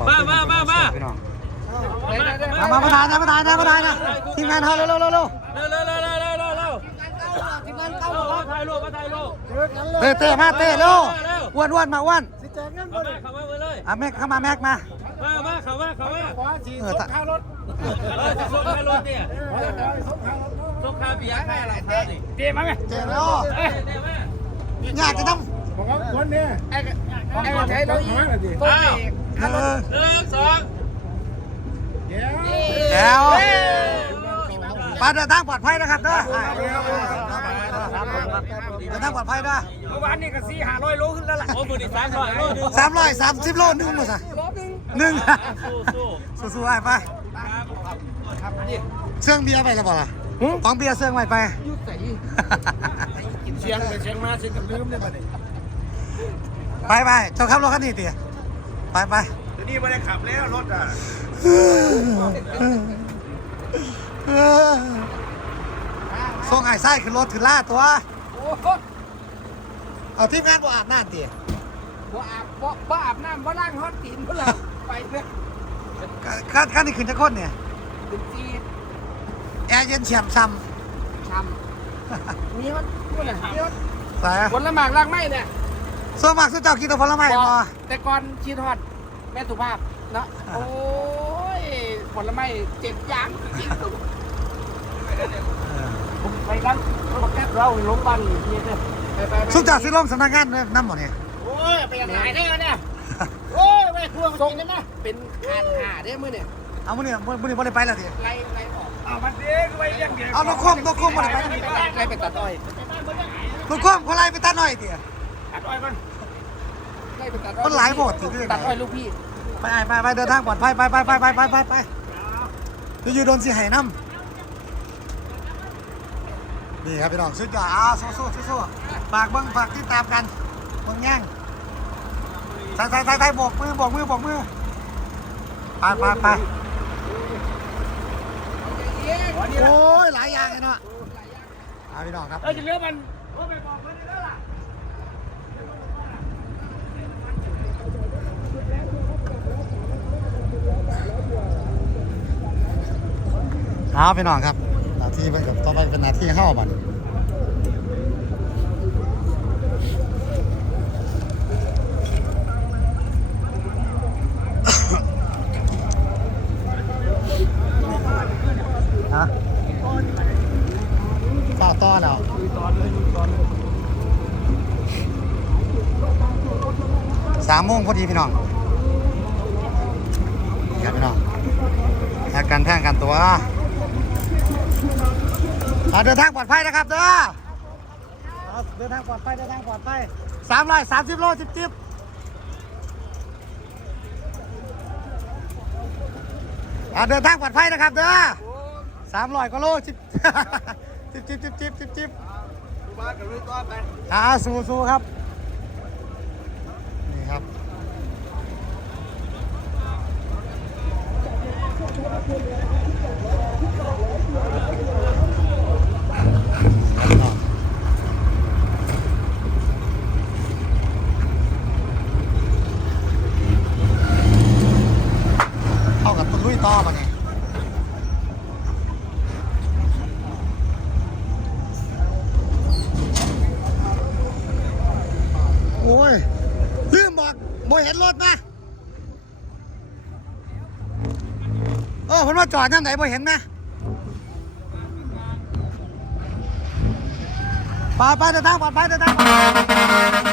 บอกมามามามาพี่น้องมามามาถ่ายนะมาถ่ายนะมาถ่ายนะทีมงานเฮาเร็วเร็วเร็วเร็วเร็วเร็วเร็วเร็วเร็วเร็วเร็วทีมงานเก้ามาถ่ายรูปมาถ่ายรูปเตะเตะมาเตะเร็วอ้วนอ้วนมาอ้วนเข้ามาเข้ามาเลยอะแม็กเข้ามาแม็กมามามาเข้ามาเข้ามาเออถ้าเออจะส่งค่ารถเนี่ยส่งค่าเบียร์ค่าอะไรค่าดิเดี๋ยวมาไหมเตะเร็วเอ้ยเนี่ยมาอยากจะต้องผมว่าคนเนี่ยไอ้ไอ้ใช้เราอีกอ้าวเออ หนึ่งสองเดี๋ยวแก้วไปเดินทางปลอดภัยนะครับเด้อเดินทางปลอดภัยเด้อเมื่อวานนี่ก็สี่ห้าร้อยโลขึ้นแล้วล่ะโอ้มือดิสามร้อยโลนึงสามร้อยสามสิบโลหนึ่งมาซะหนึ่งสู้สู้สู้ๆไปไปเสื่องเบียร์ไปแล้วบ่ล่ะของเบียร์เสื่องไว้ไปเชียงไปเชียงมาเชียงกับลืมเนี่ยมาเนี่ยไปไปเจ้าขับรถคันนี้เตี๋ย ไปไปเดี๋ยวนี้ไม่ได้ขับแล้วรถอะส่งไอ้ไส้ขึ้นรถขึ้นล่าตัว เอาทีมงานบ่อาบน้ำเตี๋ยบ่อาบบ่บ่อาบน้ำบ่ล้างฮอตตีนเพื่อเราไปเพื่อขั้นขั้นนี้ขึ้นจะคนเนี่ยถึงจีแอร์เย็นเฉียมซ้ช้ำนี่มันพูดอะไรนี่มันำแต่ผลหมากล้างไม้เนี่ย ส่วนมากสุดเจ้ากินแต่ผลไม้บ่แต่ก่อนชีทอดแม่สุภาพเนาะโอ้ยผลไม้เจ็ดอย่างจริงผมไปกันรถแก๊สเราลงบันนี่เนี่ยไปไปไปสุดเจ้าสิลงสำนักงานด้วยน้ำบ่เนี่ยโอ้ยไปยังไงได้กันเนี่ยโอ้ยไปครัวส่งได้ไหมเป็นขาดหาได้มือเนี่ยเอามื้อนี้มื้อนี้บ่ได้ไปแล้วเตี๋ยไล่ไล่ออกเอามันเด็กไปเลี้ยงเด็กเอานกคมนกคมบ่ได้ไปไล่ไปตัดอ้อยนกคมเขาไล่ไปตัดหน่อยเตี๋ยตัดอ้อยมันไล่ไปตัดอ้อยมันหลายโบสถ์อยู่ด้วยตัดอ้อยลูกพี่ ไปไปไปเดินทางปลอดภัยไปไปไปไปไปไปไปจะอยู่โดนสิไห้น้ำนี่ครับพี่น้องสุดยอดอ้าวสู้สู้สู้สู้ฝากเบิ้งฝากติดตามกันเบิ้งแย่งใส่ใส่ใส่ใส่โบกมือโบกมือโบกมือไปไปไปโอ้ยหลายอย่างเลยเนาะเอาพี่น้องครับ เออจะเลือกมันว่าไปบอกมันได้ล่ะ เอาพี่น้องครับหน้าที่เป็นกับต่อไปเป็นหน้าที่เข้ามันฮะต่อต่อแล้วสามโมงพอดีพี่น้องเดี๋ยวพี่น้องแทกกันแท่งกันตัว อ่าเดินทางปลอดภัยนะครับเด้อเอาเดินทางปลอดภัยเดินทางปลอดภัยสามร้อยสามสิบโลจิบจิบอ่าเดินทางปลอดภัยนะครับเด้อสามร้อยกว่าโลจิบจิบจิบจิบจิบจิบจิบบ้านกับลุยต้อนไปอ่าสู้สู้ครับ นี่ครับ เข้ากับต้นลุยต่อมาเนี่ย โอ้ย ลืมบอกบ่เห็นรถนะเออผมว่าจอดน้ำไหนบ่เห็นนะป้าป้าจะตั้งปลอดภัยจะตั้ง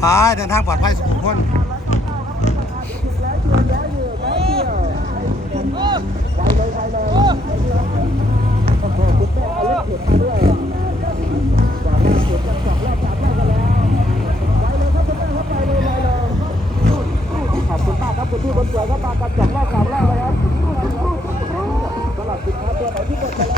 ไปเดินทางปลอดภัยสุขุมพลที่บนสวยก็มากันจากรอสามแรกบเลยครับตลัดสินค้าตัวไหนที่หมดไปล้ว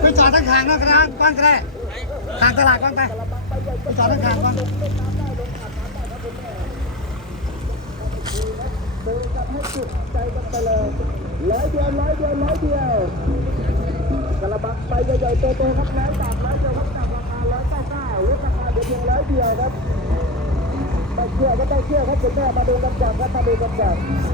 ไปจอดทั้งทางนั่นก็ได้บ้านก็ได้ทางตลาดก่อนไปไปจอดทั้งทางก่อนบายบายบายบายบายไปไปไปไปบายบายบายเดินทางปลอดภัยเดินทางปลอดภัยขับรถดีนี่พี่น้อครับพักกันแท่งกัน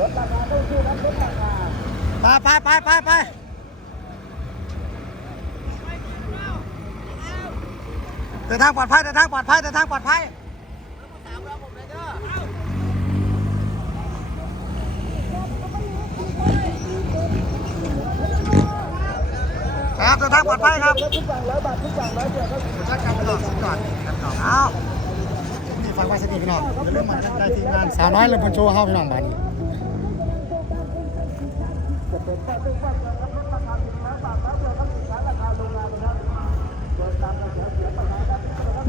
ลดราคาต้องซื้อนะลดราคาไปไปไปไปเดินทางปลอดภัยเดินทางปลอดภัยเดินทางปลอดภัยครับเดินทางปลอดภัยครับทุกอย่างร้อยบาททุกอย่างร้อยเดียวครับชักกันไปหลอกก่อนครับเอานี่ฟังไว้สักทีพี่น้องอย่าลืมมาได้ทีมงานสาวน้อยเลยบนโชว์เฮาพี่น้องบ้านนี้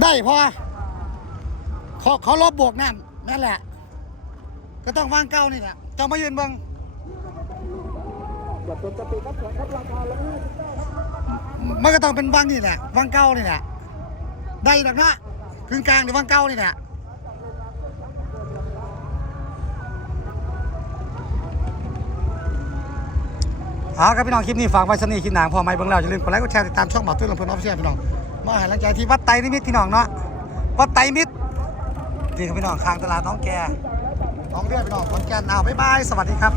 ได้พอเขาเขาลบบวกนั่นนั่นแหละ ก็ต้องวางเก้านี่แหละจะมายืนเบังมันก็ต้องเป็นวางนี่แหละวางเก้านี่แหละได้ดอกนะกึ่งกลางหรือวางเก้านี่แหละ เอาครับพี่น้องคลิปนี้ฝากไว้สนิทคลิปหนังพอไม่เบิ่งแล้วอย่าลืมกดไลค์กดแชร์ติดตามช่องหมอตุ้ยลำเพลินออฟฟิเชียลพี่น้องมาหายลังใจที่วัดไตรนิมิตพี่น้องเนาะวัดไตรมิตรนี่ครับพี่น้องข้างตลาดน้องแกน้องเรียกพี่น้องขอนแก่นเอาบ๊ายบายสวัสดีครับ